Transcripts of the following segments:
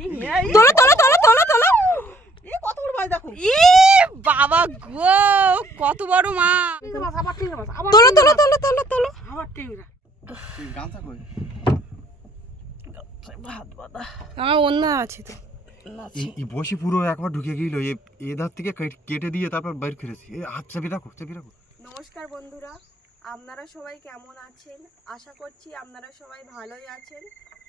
তোলো তোলো তোলো তোলো তোলো। কত বড় মাছ দেখো। বাবা গো, কত বড় মাছ। তোলো তোলো তোলো তোলো তোলো। আবার টিংরা। গামছা কই? ভাত বাদা। আমার অন্য আছে তো। এই বসি পুরো একবার ঢুকে গেল, এ ধার থেকে কেটে দিয়ে তারপর বাইর করেছি। হাত চাবি রাখো, চাবি রাখো। নমস্কার বন্ধুরা, আপনারা সবাই কেমন আছেন? আশা করছি আপনারা সবাই ভালোই আছেন।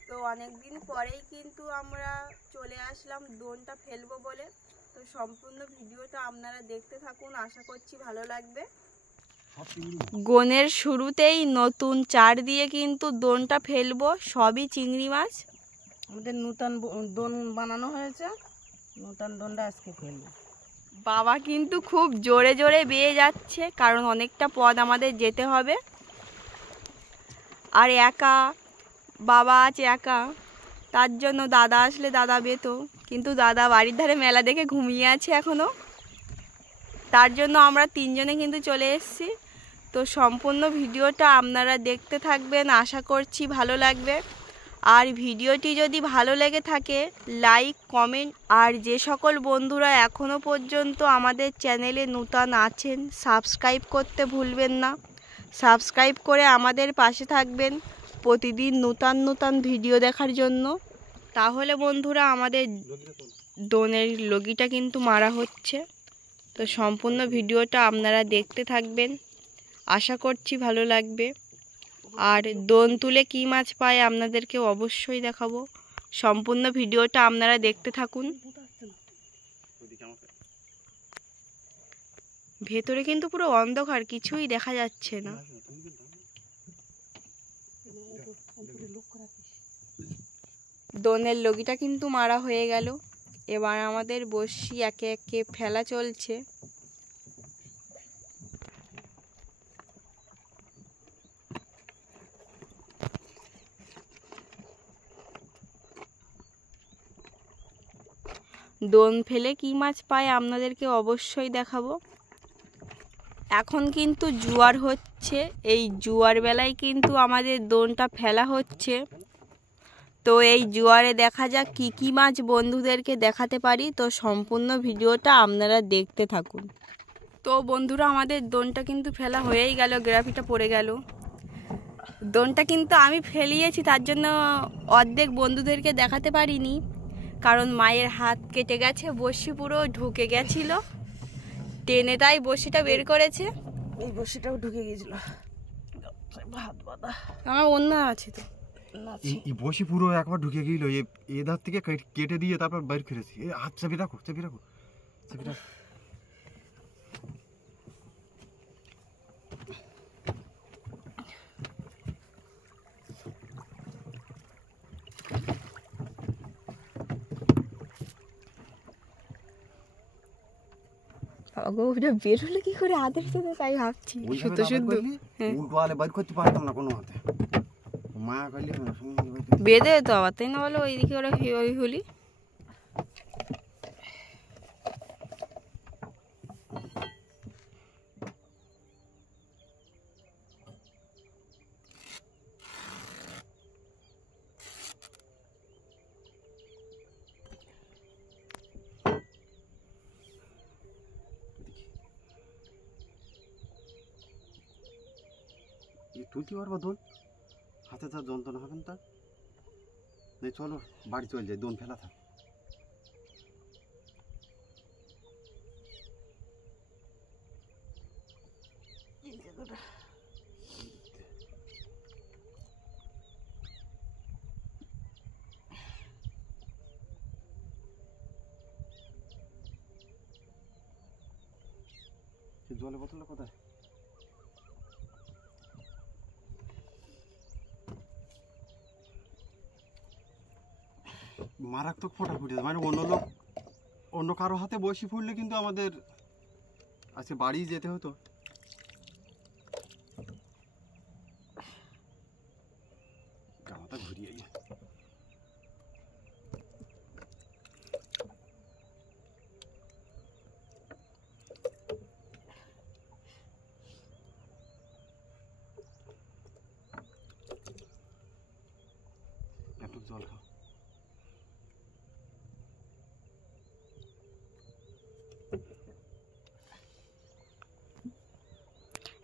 তো অনেকদিন পরেই কিন্তু আমরা চলে আসলাম দোনটা ফেলবো বলে। তো সম্পূর্ণ ভিডিওটা আপনারা দেখতে থাকুন, আশা করছি ভালো লাগবে। গোনের শুরুতেই নতুন চার দিয়ে কিন্তু দোনটা ফেলবো, সবই চিংড়ি মাছ। আমাদের নতুন দোন বানানো হয়েছে, নতুন দোনটা আজকে ফেলবো। বাবা কিন্তু খুব জোরে জোরে বেয়ে যাচ্ছে, কারণ অনেকটা পথ আমাদের যেতে হবে। আর একা বাবা আছে একা, তার জন্য দাদা আসলে দাদা বেতো, কিন্তু দাদা বাড়ির ধারে মেলা দেখে ঘুমিয়ে আছে এখনো। তার জন্য আমরা তিনজনে কিন্তু চলে এসেছি। তো সম্পূর্ণ ভিডিওটা আপনারা দেখতে থাকবেন, আশা করছি ভালো লাগবে। আর ভিডিওটি যদি ভালো লেগে থাকে লাইক কমেন্ট, আর যে সকল বন্ধুরা এখনও পর্যন্ত আমাদের চ্যানেলে নতুন আছেন সাবস্ক্রাইব করতে ভুলবেন না। সাবস্ক্রাইব করে আমাদের পাশে থাকবেন প্রতিদিন নতুন নতুন ভিডিও দেখার জন্য। তাহলে বন্ধুরা আমাদের দোনের লগিটা কিন্তু মারা হচ্ছে। তো সম্পূর্ণ ভিডিওটা আপনারা দেখতে থাকবেন, আশা করছি ভালো লাগবে। আর দোন তুলে কী মাছ পায় আপনাদেরকে অবশ্যই দেখাবো। সম্পূর্ণ ভিডিওটা আপনারা দেখতে থাকুন। ভেতরে কিন্তু পুরো অন্ধকার, কিছুই দেখা যাচ্ছে না। দোনের লগিটা কিন্তু মারা হয়ে গেল। এবার আমাদের বড়শি একে একে ফেলা চলছে। দোন ফেলে কী মাছ পায় আপনাদেরকে অবশ্যই দেখাবো। এখন কিন্তু জোয়ার হচ্ছে, এই জোয়ার বেলায় কিন্তু আমাদের দোনটা ফেলা হচ্ছে। তো এই জোয়ারে দেখা যাক কী কী মাছ বন্ধুদেরকে দেখাতে পারি। তো সম্পূর্ণ ভিডিওটা আপনারা দেখতে থাকুন। তো বন্ধুরা আমাদের দোনটা কিন্তু ফেলা হয়েই গেল, গ্রাফিটা পড়ে গেল। দোনটা কিন্তু আমি ফেলিয়েছি, তার জন্য অর্ধেক বন্ধুদেরকে দেখাতে পারিনি, কারণ মায়ের হাত কেটে গেছে, বড়শি পুরো ঢুকে গেছিল টেনে, তাই বড়শিটা বের করেছে। এই বড়শিটাও ঢুকে গিয়েছিল। ভাত বাদা। আমার অন্য আছে তো। এই বসি পুরো একবার ঢুকে গেল, এ ধার থেকে কেটে দিয়ে তারপর বাইর করেছি। হাত চাবি রাখো, চাবি রাখো, চাবি রাখো। বেরোলে কি করে হাতের সাথে, তাই ভাবছি। শুদ্ধ শুদ্ধ উল্টো আলে বাইর করতে পারতাম না কোনো হাতে। মা কইলে বেঁধে তো আবার, তাই না বলো? ওইদিকে ওরা ওই হলি তুলতে পারবো দোন? হাতে তার যন্ত্রণা হবে না? তার নেই, চলো বাড়ি চলে যাই, দোন ফেলা থাক। জলে বোতলটা কোথায়? মারাত্মক ফোটা ফুটেছে, মানে অন্য কারো হাতে বসি ফুটলে কিন্তু আমাদের আজকে বাড়ি যেতে হতো। গামাতা ঘুরিয়ে গিয়ে একটু জল খাও।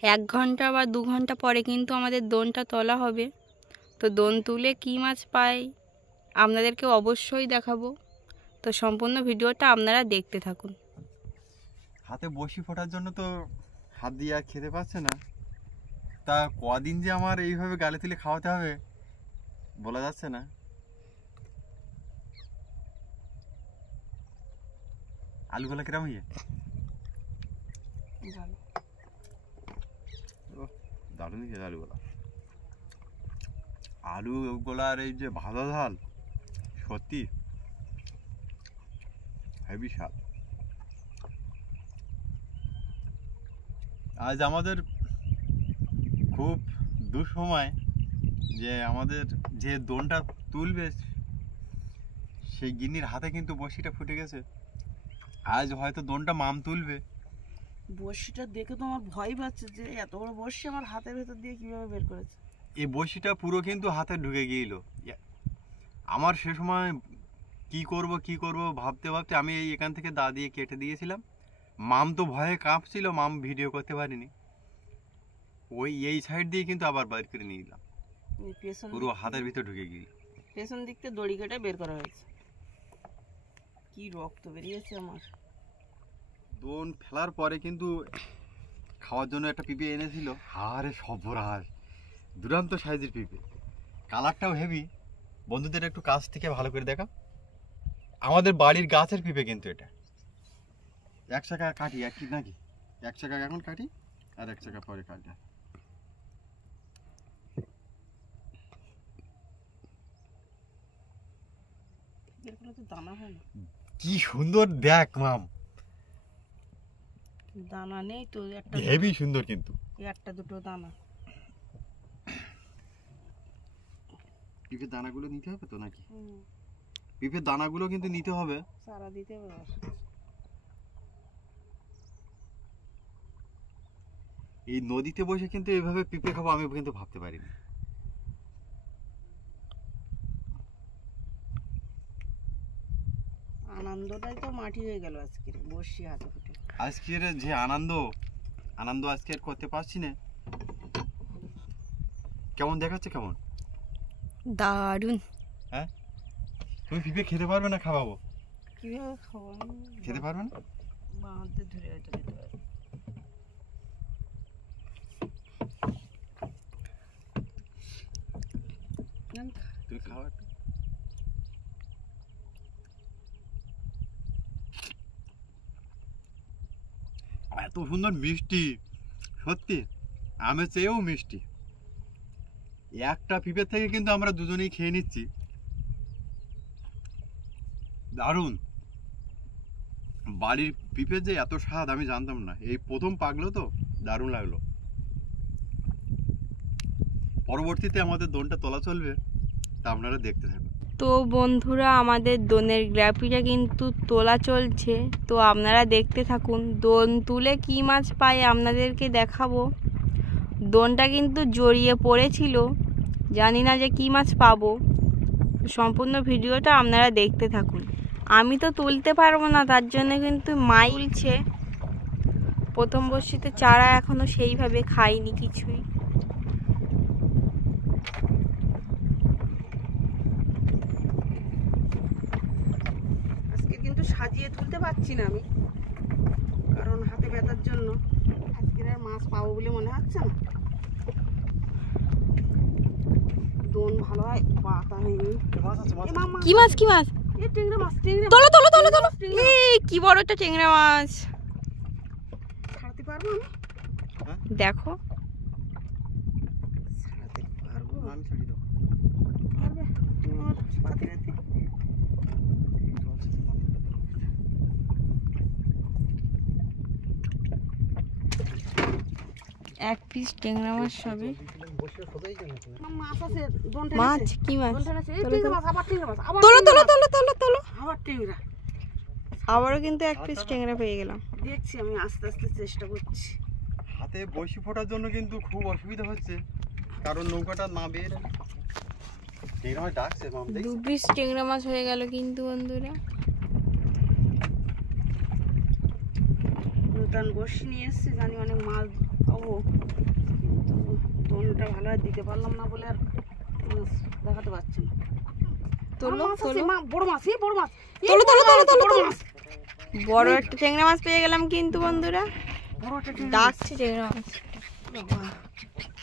1 ঘন্টা বা 2 ঘন্টা পরে কিন্তু আমাদের দোনটা তোলা হবে। তো দোন তুলে কী মাছ পাই আপনাদেরকে অবশ্যই দেখাবো। তো সম্পূর্ণ ভিডিওটা আপনারা দেখতে থাকুন। হাতে বসি ফোটার জন্য তো হাত দিয়ে আর খেতে পাচ্ছে না, তা কদিন যে আমার এইভাবে গালে তুলে খাওয়াতে হবে বলা যাচ্ছে না। আলুগুলা কিরম হয়ে দারুণ হয়েছে আলুগুলা। আলুগুলার এই যে ভাজা ঝাল সত্যি হেভি স্বাদ। আজ আমাদের খুব দুঃসময় যে আমাদের যে দোনটা তুলবে সেই গিন্নির হাতে কিন্তু বড়শিটা ফুটে গেছে। আজ হয়তো দোনটা মাম তুলবে। বড়শিটা দেখে তো আমার ভয় পাচ্ছে যে এত বড় বড়শি আমার হাতের ভেতর দিয়ে কিভাবে বের করেছে। এই বড়শিটা পুরো কিন্তু হাতে ঢুকে গিয়েছিল। আমার সে সময় কি করব ভাবতে ভাবতে আমি এখান থেকে দা দিয়ে কেটে দিয়েছিলাম। মাম তো ভয়ে কাঁপছিল, মাম ভিডিও করতে পারিনি। এই সাইড দিয়ে কিন্তু আবার বাইর করে নিয়ে গেলাম, পুরো হাতের ভিতর ঢুকে গিয়ে পেছন দিক থেকে দড়ি কেটে বের করা হয়েছে। কি রক্ত বেরিয়েছে আমার। দোন ফেলার পরে কিন্তু খাওয়ার জন্য একটা পিঁপে এনেছিল। আরে সর্বনাশ, দুরান্ত সাইজের পিঁপে, কালারটাও হেভি। বন্ধুদের একটু কাছ থেকে ভালো করে দেখা, আমাদের বাড়ির গাছের পিঁপে কিন্তু এটা। 1 চাকা কাটি এক নাকি 1 চাকা এখন কাটি আর 1 চাকা পরে কাটি। দানা হয় না, কি সুন্দর দেখ মাম, দানা নেই তো, একটা হেভি সুন্দর কিন্তু একটা দুটো দানা। পিঁপের দানাগুলো নিতে হবে তো নাকি? পিঁপের দানাগুলো কিন্তু নিতে হবে, সারা দিতে হবে। এই নদীতে বসে কিন্তু এইভাবে পিঁপে খাবো আমি কিন্তু ভাবতে পারিনি। আনন্দটাই তো মাটি হয়ে গেল আজকের বসি হাতে ফুটে। আজকের যে আনন্দ আজকে আর করতে পারছি না। কেমন দেখাচ্ছে? কেমন দারুণ। হ্যাঁ, তুমি পিঁপে খেতে পারবে না? খাওয়াবো। কিভাবে খাবো? খেতে পারবে না? বাঁধতে ধরে হয়তো খেতে পারবে। তুমি খাও একটু। এত সুন্দর মিষ্টি, সত্যি আমের চেয়েও মিষ্টি। একটা পিঁপের থেকে কিন্তু আমরা দুজনেই খেয়ে নিচ্ছি। দারুণ। বাড়ির পিঁপের যে এত স্বাদ আমি জানতাম না, এই প্রথম পাকলো তো দারুণ লাগলো। পরবর্তীতে আমাদের দোনটা তোলা চলবে, তা আপনারা দেখতে থাকুন। তো বন্ধুরা, আমাদের দোনের গ্রাফিটা কিন্তু তোলা চলছে, তো আপনারা দেখতে থাকুন। দোন তুলে কি মাছ পাই আপনাদেরকে দেখাবো। দোনটা কিন্তু জড়িয়ে পড়েছিল, জানি না যে কি মাছ পাবো। সম্পূর্ণ ভিডিওটা আপনারা দেখতে থাকুন। আমি তো তুলতে পারবো না, তার জন্য কিন্তু মাই তুলছে। প্রথম বর্ষিতে চারা এখনো সেইভাবে খাইনি কিছুই। আজকে কিন্তু সাজিয়ে তুলতে পারছি না আমি, কারণ হাতে ব্যথার জন্য। আজকে আর মাছ পাবো বলে মনে হচ্ছে না। দোন ভালো হয়, পাতা হয়নি। কি মাছ? কি মাছ? এই টেংরা মাছ, টেংরা। তোলো তোলো তোলো তোলো। এই কি বড় একটা টেংরা মাছ। ছাড়তে পারবো আমি? দেখো, ছাড়াতে পারবো? আমি ছাড়ি দাও। পারবে তুমি আমার পাতে রাতে? এক পিস টেংরা মাছ সবে। মাছ আছে, দোনটা মাছ? আছে। কি মাছ? দোনটা আছে। এই টেংরা মাছ, আবার টেংরা মাছ, আবার তোলো টেংরা তোলো মাছ, তোলো তোলো তোলো। আবার টেংরা। আবারও কিন্তু এক পিস টেংরা পেয়ে গেলাম। দেখছি, আমি আস্তে আস্তে চেষ্টা করছি। হাতে বড়শি ফোটার জন্য কিন্তু খুব অসুবিধা হচ্ছে, কারণ নৌকাটা না বের। টেংরা মাছ ডাকছে মাম, 2 পিস টেংরা মাছ হয়ে গেল কিন্তু বন্ধুরা। নতুন বড়শি নিয়ে এসেছি, জানি অনেক মাছ পাবো, কিন্তু দোনটা ভালো আর দিতে পারলাম না বলে আর মাছ দেখাতে পারছি না। তোলো মাছ আছে, তোলো বড় মাছ, এই বড় মাছ, এই তোলো তোলো তোলো তোলো বড় তোলো। মাছ, বড় একটা ট্যাংরা মাছ পেয়ে গেলাম কিন্তু বন্ধুরা, বড় একটা ট্যাংরা মাছ। ডাকছে ট্যাংরা মাছ। বাবা,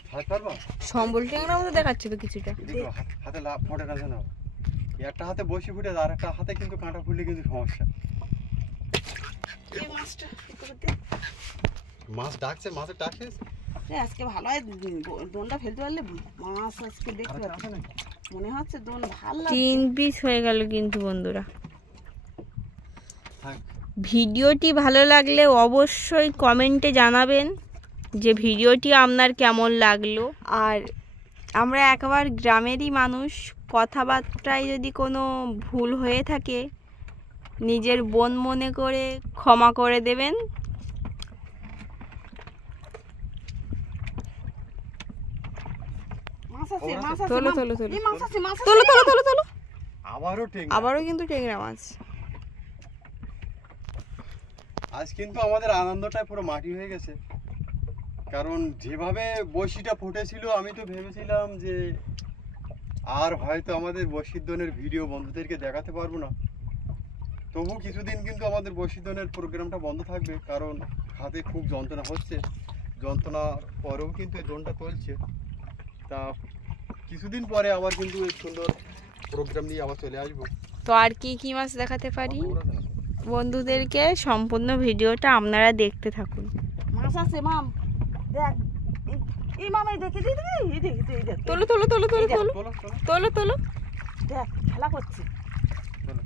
ছাড়তে পারবা? সম্বল ট্যাংরা মতো দেখাচ্ছে তো কিছুটা। দেখো হাতে লাভ ফোটে না জানো, একটা হাতে বসে ফুটে আর একটা হাতে কিন্তু কাঁটা ফুটলে কিন্তু সমস্যা। এই মাছটা করে দে। মাছ ডাকছে, মাছের ডাকছে। আজকে ভালো হয় দোনটা ফেলতে পারলে মাছ আজকে দেখতে পাচ্ছি। মনে হচ্ছে দোন ভালো লাগছে। 3 পিস হয়ে গেল কিন্তু বন্ধুরা। থাক। ভিডিওটি ভালো লাগলে অবশ্যই কমেন্টে জানাবেন যে ভিডিওটি আপনার কেমন লাগলো। আর আমরা একবার গ্রামেরই মানুষ, কথাবার্তায় যদি কোনো ভুল হয়ে থাকে নিজের বোন মনে করে ক্ষমা করে দেবেন। মাছ আছে, মাছ আছে, তোলো মাছ- তোলো তোলো এই মাছ আছে, মাছ আছে। তোলো তোলো তোলো তোলো। আবারও ঠিক। আবারও কিন্তু ট্যাংরা মাছ। আজ কিন্তু আমাদের আনন্দটাই পুরো মাটি হয়ে গেছে, কারণ যেভাবে বড়শিটা ফুটেছিল আমি তো ভেবেছিলাম যে আর হয়তো আমাদের বশির্দনের ভিডিও বন্ধুদেরকে দেখাতে পারবো না। তবু কিছুদিন কিন্তু আমাদের বশির্দনের প্রোগ্রামটা বন্ধ থাকবে, কারণ হাতে খুব যন্ত্রণা হচ্ছে। যন্ত্রণার পরেও কিন্তু এই দোনটা চলছে। তা কিছুদিন পরে আবার কিন্তু এই সুন্দর প্রোগ্রাম নিয়ে আবার চলে আসবো। তো আর কি কি মাছ দেখাতে পারি বন্ধুদেরকে, সম্পূর্ণ ভিডিওটা আপনারা দেখতে থাকুন। মাছ আছে মাম, দেখ এই মাম, এই দেখে দিই, এই দেখ, এই দেখ, তোলো তোলো তোলো তোলো তোলো চলো চলো তোলো তোলো। দেখ খেলা করছে। চলো।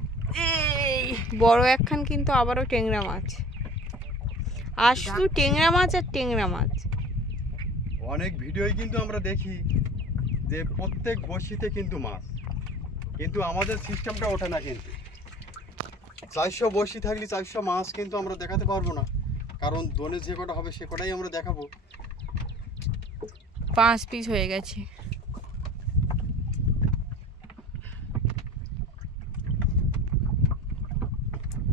এই বড় একখান কিন্তু আবারও ট্যাংরা মাছ। আর শুধু ট্যাংরা মাছ আর ট্যাংরা মাছ। অনেক ভিডিওই কিন্তু আমরা দেখি যে প্রত্যেক বড়শিতে কিন্তু মাছ, কিন্তু আমাদের সিস্টেমটা ওঠে না। কিন্তু 400 বড়শি থাকলে 400 মাছ কিন্তু আমরা দেখাতে পারবো না, কারণ দোনে যে কটা হবে সে কটাই আমরা দেখাবো। 5 পিস হয়ে গেছে।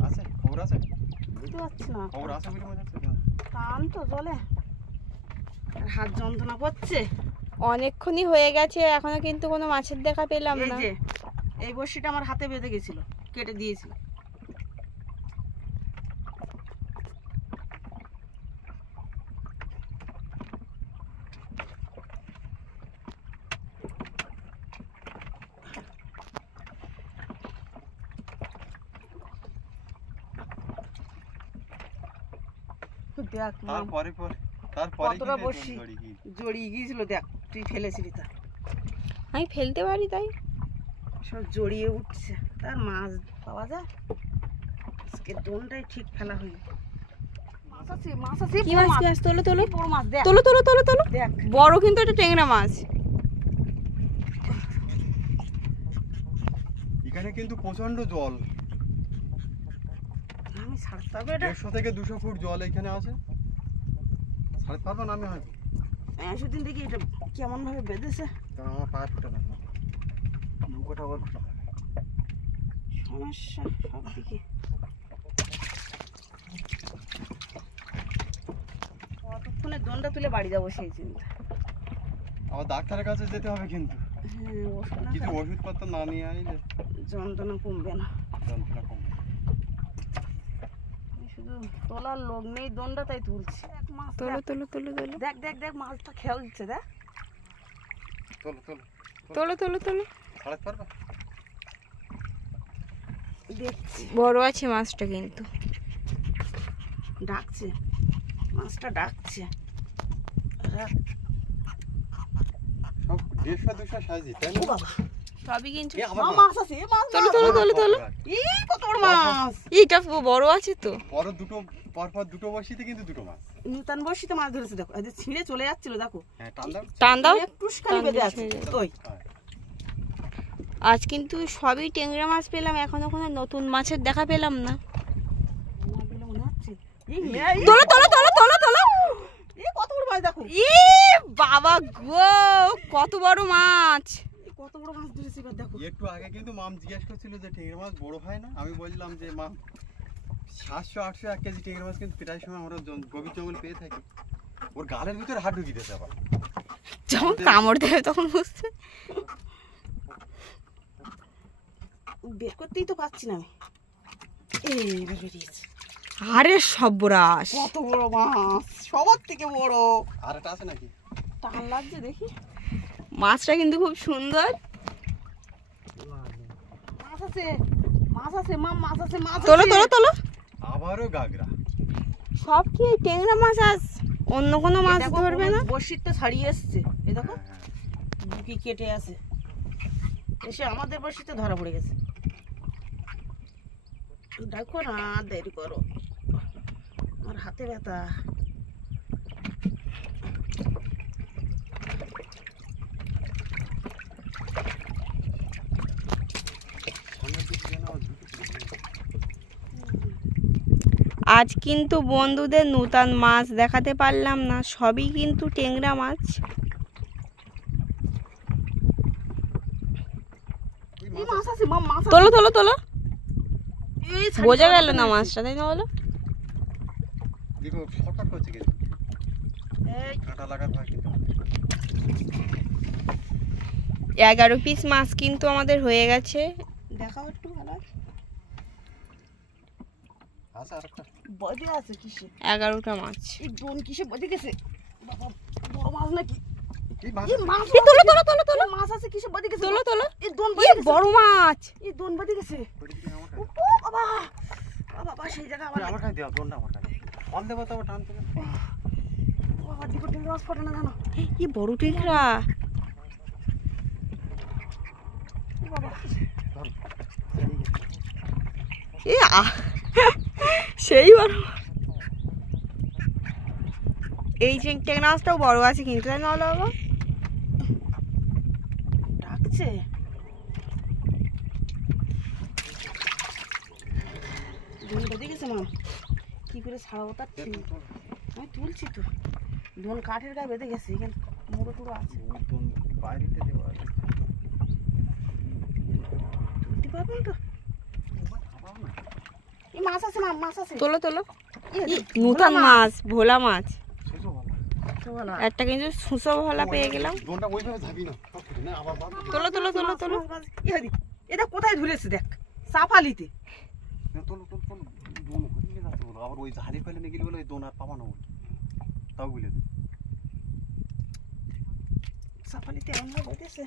আছে খবর আছে, বুঝতে পারছি না, খবর আছে বলে মনে হচ্ছে। টান তো জলে আর হাত যন্ত্রণা করছে। অনেকক্ষণই হয়ে গেছে, এখনো কিন্তু কোনো মাছের দেখা পেলাম এই না। যে এই বড়শিটা আমার হাতে বেঁধে গেছিল, কেটে দিয়েছি। দেখ মাম, তারপরে কতটা বড়শি জড়িয়ে গিয়েছিল, দেখ তুই ফেলেছিলি তা আমি ফেলতে পারি তাই। সব জড়িয়ে উঠছে, তার মাছ পাওয়া যায়। আজকে দোনটাই ঠিক ফেলা হয়নি। মাছ আছে, মাছ আছে, কি বড় মাছ কি মাছ? তোলো তোলো এই বড় মাছ, দেখ তোলো তোলো তোলো তোলো। দেখ বড় কিন্তু একটা ট্যাংরা মাছ। এখানে কিন্তু প্রচন্ড জল, আমি ছাড়তে হবে এটা। 150 থেকে 200 ফুট জল এখানে আছে। ছাড়তে পারবো না আমি হয়তো, সেদিন দেখি এটা কেমন ভাবে বেঁধেছে। কারণ আমার পায়ে ফুটে না, নৌকাটা আবার সমস্যা সব দিকে। কতক্ষণে দোনটা তুলে বাড়ি যাবো সেই চিন্তা। আবার ডাক্তারের কাছে যেতে হবে কিন্তু, হ্যাঁ, ওষুধ না কিছু খেলে ওষুধপত্র না নিয়ে আইলে যন্ত্রণা কমবে না। যন্ত্রণা কমবে। শুধু তোলার লোক নেই দোনটা, তাই তুলছি। দেখ মাছ, তোলো দেখ। তোলো তোলো তোলো দেখ দেখ দেখ মাছটা খেলছে, দেখ চলো চলো, তোলো তোলো তোলো। ছাড়তে পারবা? দেখছি বড় আছে মাছটা কিন্তু। ডাকছে, মাছটা ডাকছে। সব 150-200 সাইজই, তাই ও না? বাবা, সবই কিন্তু। এ আমার মাছ। মাছ আছে, মাছ তোলো মাছ। তোলো তোলো তোলো। এই কত বড় মাছ! এইটা বড় আছে তো। পর দুটো বড়শিতে কিন্তু দুটো মাছ। নূতন বর্ষিতে মাছ ধরেছে, দেখো এই যে ছিঁড়ে চলে যাচ্ছিল, দেখো হ্যাঁ, টান দাও। টান দাও। একটুখানি বেঁধে আছে। ওই হ্যাঁ। আজ কিন্তু সবই ট্যাংরা মাছ পেলাম, এখনো কোনো নতুন মাছের দেখা পেলাম না। মাছ বলে মনে হচ্ছে। এই তোলো তোলো তোলো তোলো তোলো। এই কত বড় মাছ দেখো, ই বাবা গো, কত বড় মাছ! এই কত বড় মাছ ধরেছে এবার দেখো। একটু আগে কিন্তু মাম জিজ্ঞেস করছিল যে ট্যাংরা মাছ বড় হয় না। আমি বললাম যে মাম 700-800 1 কেজি ট্যাংরা মাছ কিন্তু প্রায় সময় আমরা গভীর জঙ্গল পেয়ে থাকি। ওর গালের ভিতরে হাত ঢুকিয়ে দিয়েছে আবার। যখন কামড় দেবে তখন বুঝতে। বের করতেই তো পাচ্ছি না আমি। এই বেরিয়েছে। আরে সর্বনাশ, কত বড় মাছ, সবার থেকে বড়। আর একটা আছে নাকি? টান লাগছে দেখি। মাছটা কিন্তু খুব সুন্দর। মাছ আছে, মাছ আছে, মা মাছ আছে, মাছ আছে। তোলো তোলো তোলো। আবারও গাগরা। সব কি এই ট্যাংরা মাছ আস, অন্য কোনো মাছ ধরবে না? বড়শির তো ছাড়িয়ে এসছে, এই দেখো বুকি কেটে আছে, এসে আমাদের বড়শিতে ধরা পড়ে গেছে। দেখো না, দেরি করো, আমার হাতে ব্যথা। আজ কিন্তু বন্ধুদের নূতন মাছ দেখাতে পারলাম না, সবই কিন্তু ট্যাংরা মাছ। এই মাছ আছে, মা মাছ আছে। তোলো তোলো তোলো। এই ছাড়ি বোঝা ছাড়ি গেল না আছে। মাছটা, তাই না বলো? দেখো শর্টকাট করছে কিন্তু। এই কাঁটা লাগার ভয় কিন্তু। 11 পিস মাছ কিন্তু আমাদের হয়ে গেছে। দেখাও একটু ভালো। আছে আরেকটা। বজে আছে কিসে? 11টা মাছ। এই দোন কিসে বজে গেছে? বাবা বড় মাছ নাকি? এই মাছ এই মাছ এই তোলো তোলো তোলো তোলো। এই মাছ আছে কিসে বজে গেছে? তোলো তোলো। এই দোন এ বজে গেছে। বড় মাছ। এই দোন বজে গেছে। ও বাবা, বাবা সেই জায়গা আবার আমার কাছে দাও, দোনটা আমার কাছে। অন দেবো তো টান থেকে। বাবা দিকে টিং রস ফটে না জানো? কি বড় ট্যাংরা। ও বাবা এ সেই বড়। এই ট্যাংরা মাছটাও বড় আছে কিন্তু, তাই না বলো বাবা? ডাকছে। দোন বজে গেছে মা, কি করে ছাড়াবো তার ঠিক নেই। আমি তুলছি তো, দোন কাঠের গায়ে বেঁধে গেছে, এখানে মুড়ো টুড়ো আছে। দোন বাইরেতে দেওয়া আছে। তুলতে পারবেন তো? এই মাছ আছে মা, মাছ আছে। তোলো তোলো। এই নূতন মাছ, ভোলা মাছ। শেষও ভালো। তো ভালো। একটা কিন্তু সুসো ভোলা পেয়ে গেলাম। দোনটা ওইভাবে যাবি না। সব কিছু না আবার বাদ দে। তোলো তোলো তোলো তোলো। এটা কোথায় ধুলেছে দেখ, সাফালিতে। তোলো তোলো তোলো। দোন ওইদিকে যাচ্ছে বলো। আবার ওই ঝালি ফেলে নিয়ে গেলে বলে ওই দোন আর পাবা না বলে। তাও বলে দে। সাফালিতে এমন বইতেছে।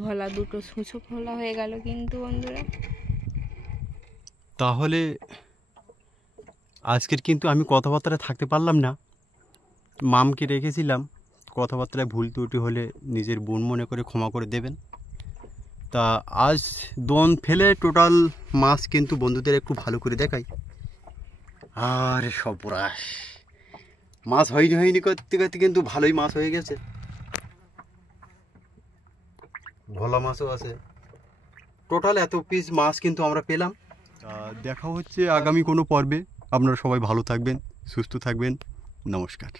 ভোলা দুটো সুসো ভোলা হয়ে গেল কিন্তু বন্ধুরা। তাহলে আজকের কিন্তু আমি কথাবার্তায় থাকতে পারলাম না, মামকে রেখেছিলাম। কথাবার্তায় ভুল ত্রুটি হলে নিজের বোন মনে করে ক্ষমা করে দেবেন। তা আজ দোন ফেলে টোটাল মাছ কিন্তু বন্ধুদের একটু ভালো করে দেখাই। আরে সর্বনাশ, মাছ হয়নি করতে করতে কিন্তু ভালোই মাছ হয়ে গেছে। ভোলা মাছও আছে। টোটাল এত পিস মাছ কিন্তু আমরা পেলাম। দেখা হচ্ছে আগামী কোনো পর্বে। আপনারা সবাই ভালো থাকবেন, সুস্থ থাকবেন। নমস্কার।